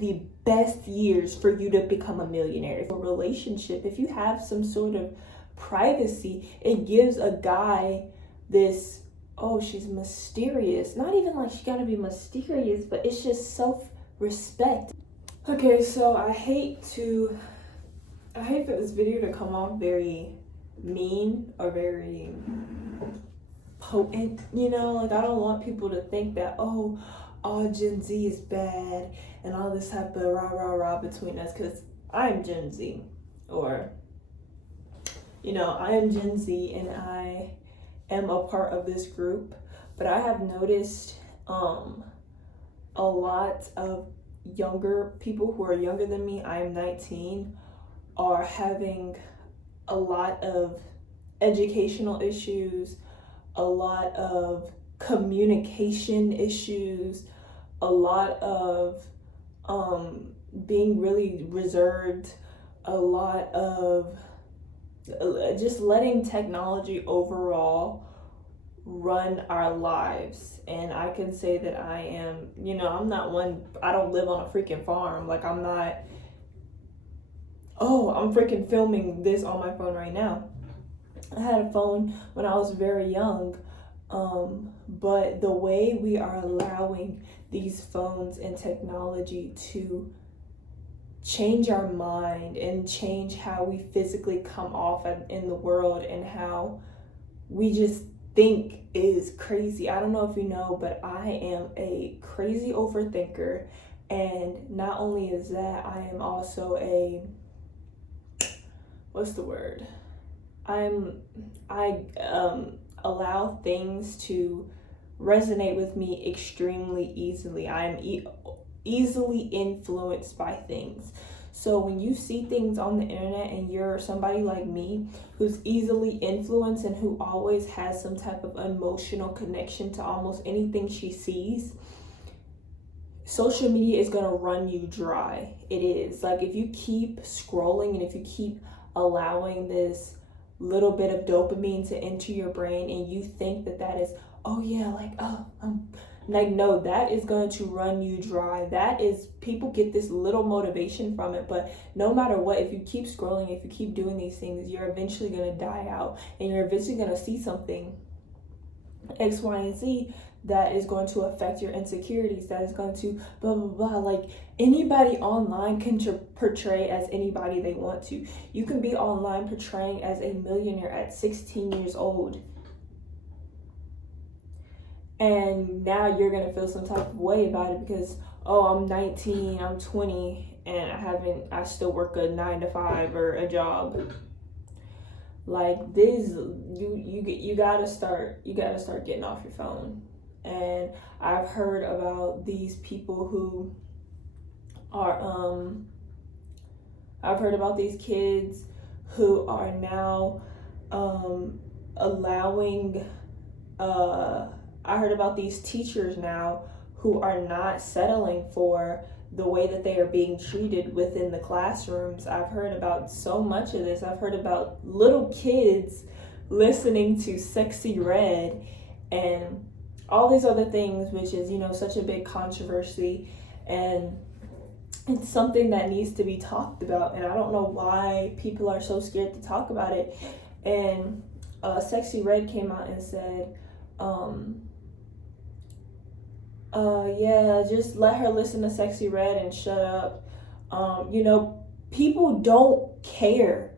the best years for you to become a millionaire. A relationship, if you have some sort of privacy, it gives a guy this, oh, she's mysterious. Not even like she gotta be mysterious, but it's just self-respect. Okay, so I hate for this video to come off very mean or very potent, you know? Like, I don't want people to think that, oh, all Gen Z is bad and all this type of rah between us, because I'm Gen Z, or, you know, I am Gen Z and I am a part of this group. But I have noticed a lot of younger people who are younger than me, I'm 19, are having a lot of educational issues, a lot of communication issues, a lot of being really reserved, a lot of just letting technology overall run our lives. And I can say that I am, you know, I'm not one, I don't live on a freaking farm. Like, I'm not, oh, I'm freaking filming this on my phone right now. I had a phone when I was very young, but the way we are allowing these phones and technology to change our mind and change how we physically come off in the world and how we just think is crazy. I don't know if you know, but I am a crazy overthinker, and not only is that, I am also a, what's the word? I allow things to resonate with me extremely easily. I am easily influenced by things. So when you see things on the internet and you're somebody like me who's easily influenced and who always has some type of emotional connection to almost anything she sees, social media is going to run you dry. It is. Like, if you keep scrolling and if you keep allowing this little bit of dopamine to enter your brain and you think that that is, oh yeah, like, oh, like, no, that is going to run you dry. That is, people get this little motivation from it, but no matter what, if you keep scrolling, if you keep doing these things, you're eventually going to die out, and you're eventually going to see something X, Y, and Z that is going to affect your insecurities, that is going to blah, blah, blah. Like, anybody online can portray as anybody they want to. You can be online portraying as a millionaire at 16 years old. And now you're going to feel some type of way about it because, oh, I'm 19, I'm 20, and I still work a 9-to-5 or a job. Like, this, you gotta start getting off your phone. And I've heard about these people who are, I've heard about these kids who are now allowing, I heard about these teachers now who are not settling for the way that they are being treated within the classrooms. I've heard about so much of this. I've heard about little kids listening to Sexy Red and all these other things, which is, you know, such a big controversy, and it's something that needs to be talked about, and I don't know why people are so scared to talk about it. And Sexy Red came out and said, yeah, just let her listen to Sexy Red and shut up. You know, people don't care.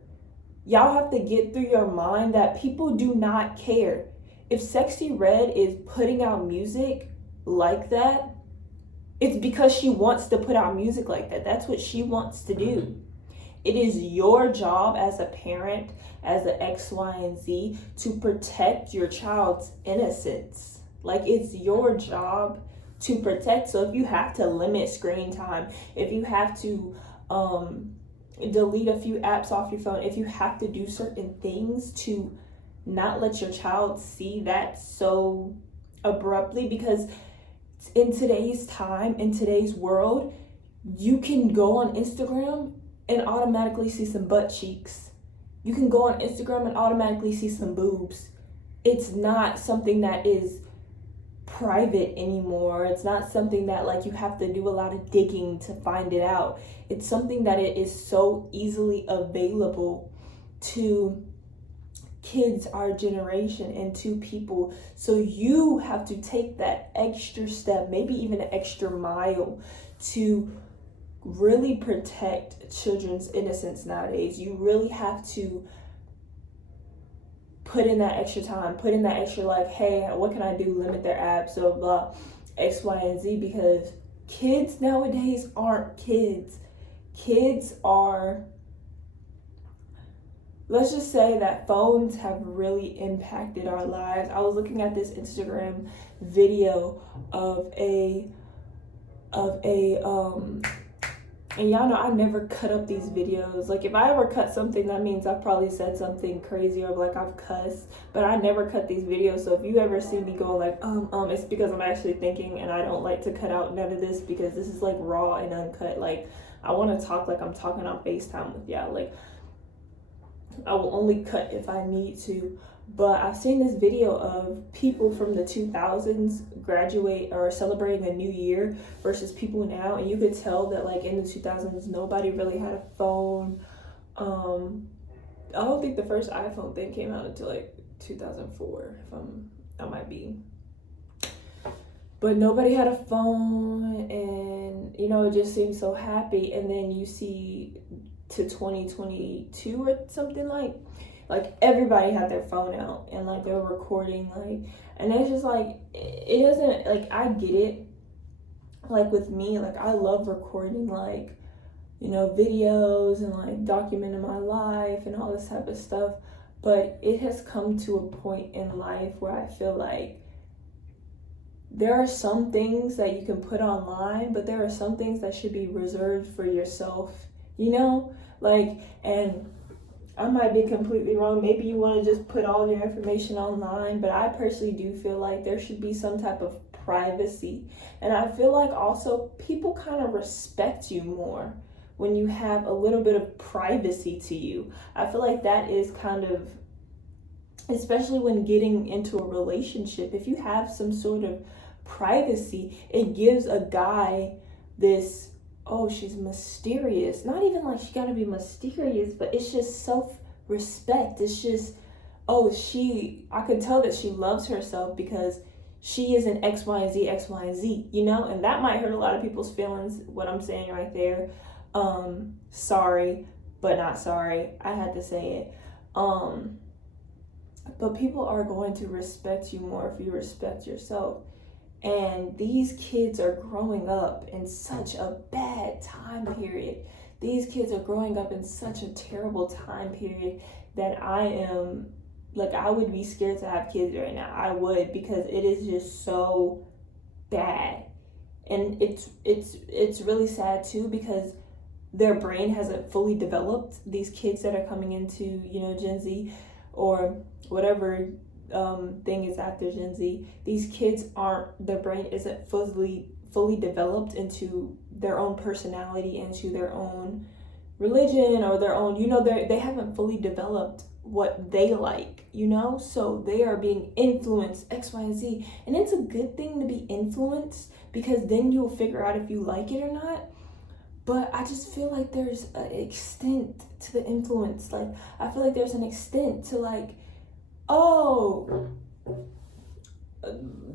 Y'all have to get through your mind that people do not care. If Sexy Red is putting out music like that, it's because she wants to put out music like that. That's what she wants to do. It is your job as a parent, as an X, Y, and Z, to protect your child's innocence. Like, it's your job to protect. So if you have to limit screen time, if you have to delete a few apps off your phone, if you have to do certain things to not let your child see that so abruptly, because in today's time, in today's world, you can go on Instagram and automatically see some butt cheeks. You can go on Instagram and automatically see some boobs. It's not something that is private anymore. It's not something that like you have to do a lot of digging to find it out. It's something that it is so easily available to kids our generation and to people. So you have to take that extra step, maybe even an extra mile, to really protect children's innocence nowadays. You really have to put in that extra time, put in that extra like, hey, what can I do? Limit their apps, so blah, X, Y, and Z, because kids nowadays aren't kids. Kids are, let's just say that phones have really impacted our lives. I was looking at this Instagram video of a and y'all know I never cut up these videos. Like if I ever cut something, that means I probably said something crazy or like I've cussed, but I never cut these videos. So if you ever see me go like it's because I'm actually thinking, and I don't like to cut out none of this because this is like raw and uncut. Like I want to talk like I'm talking on FaceTime with y'all. Like I will only cut if I need to. But I've seen this video of people from the 2000s graduate or celebrating a new year versus people now, and you could tell that like in the 2000s nobody really had a phone. I don't think the first iPhone thing came out until like 2004. I might be, but nobody had a phone, and you know, it just seems so happy. And then you see to 2022 or something, like everybody had their phone out and like they were recording, like, and it's just like, it doesn't, like, I get it. Like with me, like I love recording, like, you know, videos and like documenting my life and all this type of stuff, but it has come to a point in life where I feel like there are some things that you can put online, but there are some things that should be reserved for yourself, you know, like, and I might be completely wrong. Maybe you want to just put all your information online, but I personally do feel like there should be some type of privacy. And I feel like also people kind of respect you more when you have a little bit of privacy to you. I feel like that is kind of, especially when getting into a relationship, if you have some sort of privacy, it gives a guy this, oh, she's mysterious. Not even like she gotta be mysterious, but it's just self-respect. It's just, oh, I could tell that she loves herself because she is an X, Y, and Z, X, Y, and Z, you know? And that might hurt a lot of people's feelings, what I'm saying right there. Sorry, but not sorry. I had to say it. But people are going to respect you more if you respect yourself. And these kids are growing up in such a bad time period. These kids are growing up in such a terrible time period that I would be scared to have kids right now. I would, because it is just so bad. And it's really sad too, because their brain hasn't fully developed. These kids that are coming into, you know, Gen Z or whatever thing is after Gen Z, these kids their brain isn't fully developed into their own personality, into their own religion or their own, you know, they haven't fully developed what they like, you know, so they are being influenced X, Y, and Z. And it's a good thing to be influenced, because then you'll figure out if you like it or not. But I just feel like there's an extent to the influence. Like, I feel like there's an extent to like, oh,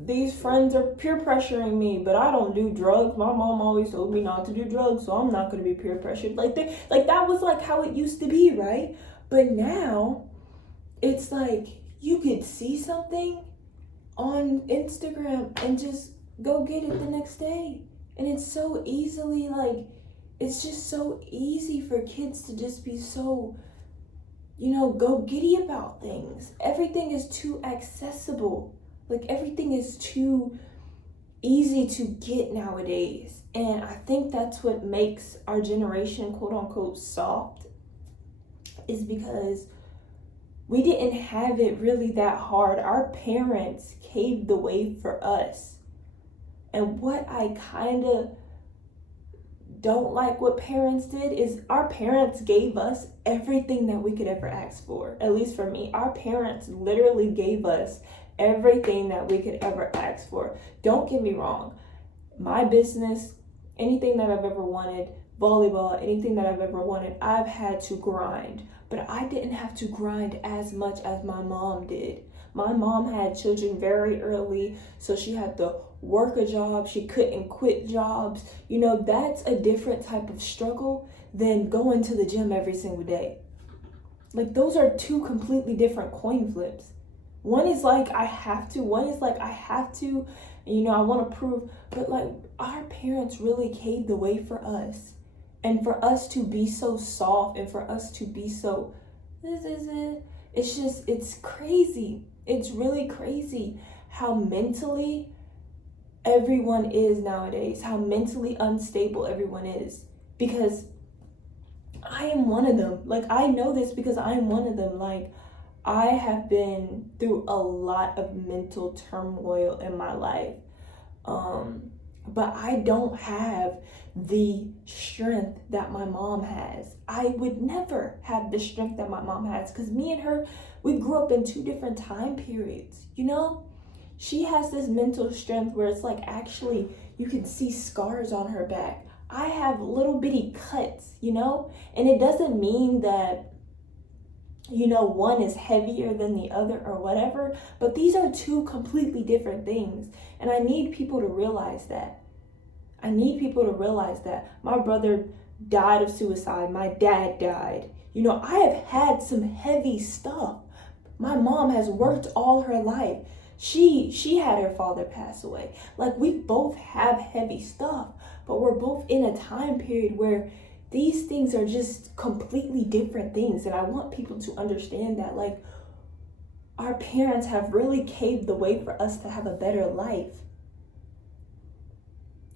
these friends are peer pressuring me, but I don't do drugs. My mom always told me not to do drugs, so I'm not going to be peer pressured. Like that was like how it used to be, right? But now it's like you could see something on Instagram and just go get it the next day. And it's so easily, like, it's just so easy for kids to just be so, you know, go giddy about things. Everything is too accessible. Like, everything is too easy to get nowadays. And I think that's what makes our generation, quote unquote, soft, is because we didn't have it really that hard. Our parents paved the way for us. And what I kind of don't like what parents did is our parents gave us everything that we could ever ask for. At least for me, our parents literally gave us everything that we could ever ask for. Don't get me wrong. My business, anything that I've ever wanted, volleyball, anything that I've ever wanted, I've had to grind. But I didn't have to grind as much as my mom did. My mom had children very early, so she had to work a job. She couldn't quit jobs. You know, that's a different type of struggle than going to the gym every single day. Like, those are two completely different coin flips. One is like, I have to. One is like, I have to. And, you know, I want to prove. But, like, our parents really caved the way for us. And for us to be so soft and for us to be so, it's just, it's crazy. It's really crazy how mentally everyone is nowadays. How mentally unstable everyone is. Because I am one of them. Like, I know this because I am one of them. Like, I have been through a lot of mental turmoil in my life. But I don't have the strength that my mom has. I would never have the strength that my mom has, because me and her, we grew up in two different time periods, you know? She has this mental strength where it's like, actually, you can see scars on her back. I have little bitty cuts, you know? And it doesn't mean that, you know, one is heavier than the other or whatever, but these are two completely different things. And I need people to realize that. I need people to realize that. My brother died of suicide. My dad died. You know, I have had some heavy stuff. My mom has worked all her life. She had her father pass away. Like, we both have heavy stuff, but we're both in a time period where these things are just completely different things. And I want people to understand that, like, our parents have really paved the way for us to have a better life.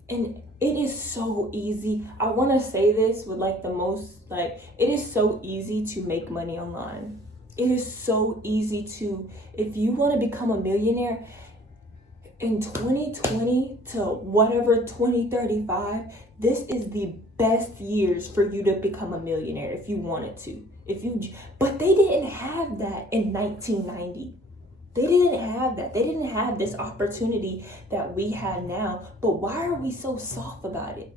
And it is so easy. I want to say this with like the most, like, it is so easy to make money online. It is so easy to, if you want to become a millionaire in 2020 to whatever 2035, this is the best years for you to become a millionaire if you wanted to. But they didn't have that in 1990. They didn't have that. They didn't have this opportunity that we had now. But why are we so soft about it?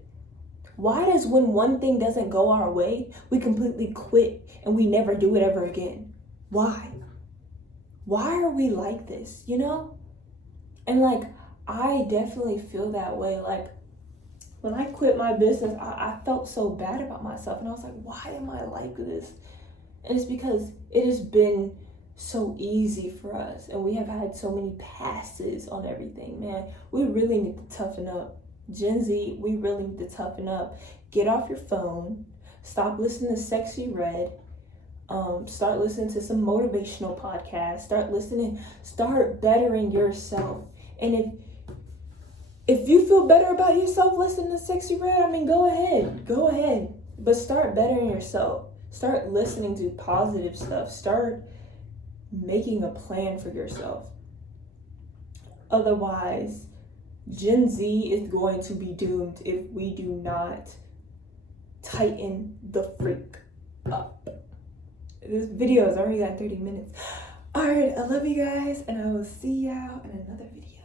Why does, when one thing doesn't go our way, we completely quit and we never do it ever again? Why? Why are we like this, you know? And like, I definitely feel that way. Like, when I quit my business, I felt so bad about myself. And I was like, why am I like this? And it's because it has been so easy for us, and we have had so many passes on everything. Man, we really need to toughen up. Gen Z, we really need to toughen up. Get off your phone, stop listening to Sexy Red, start listening to some motivational podcasts, start bettering yourself. And if you feel better about yourself listening to Sexy Red, I mean, go ahead, but start bettering yourself. Start listening to positive stuff. Start making a plan for yourself. Otherwise, Gen Z is going to be doomed if we do not tighten the freak up. This video has already got 30 minutes. All right, I love you guys, and I will see y'all in another video.